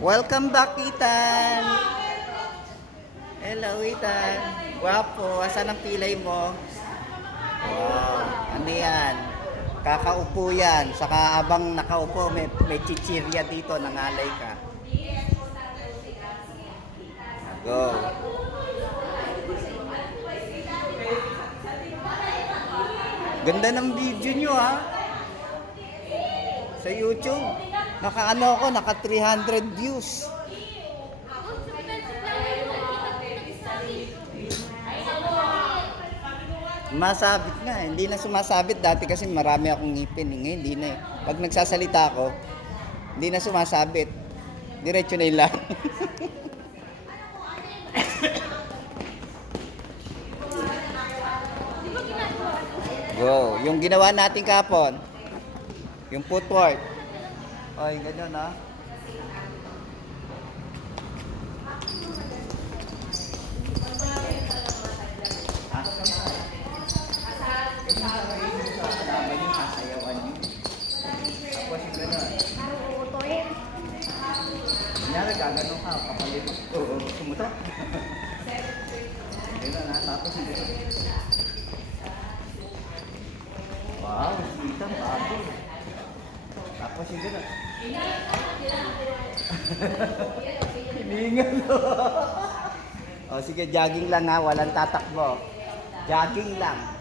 Welcome back, Ethan. Hello, Ethan. Wapo, asan ang pilay mo? Wow, ano yan? Kakaupo yan. Saka abang nakaupo, may chichirya dito, nangalay ka. Go. Ganda ng video nyo, ha? Sa YouTube. Naka-ano ako, naka 300 views. Masabit nga, hindi na sumasabit dati kasi marami akong ngipin. Ngayon hindi na eh. Pag nagsasalita ako, hindi na sumasabit. Diretso na yung lang. Go, yung ginawa natin kapon. Yung footwork. Ay, ganyan ha. Kunyari, gaganon ka, kapalit. Oo, sumutok. Ganun ha, tapos hindi. Wow, sweetang bago. Tapos yung gano'n. Hiningal. O sige, jogging lang ha, walang tatakbo. Jogging lang.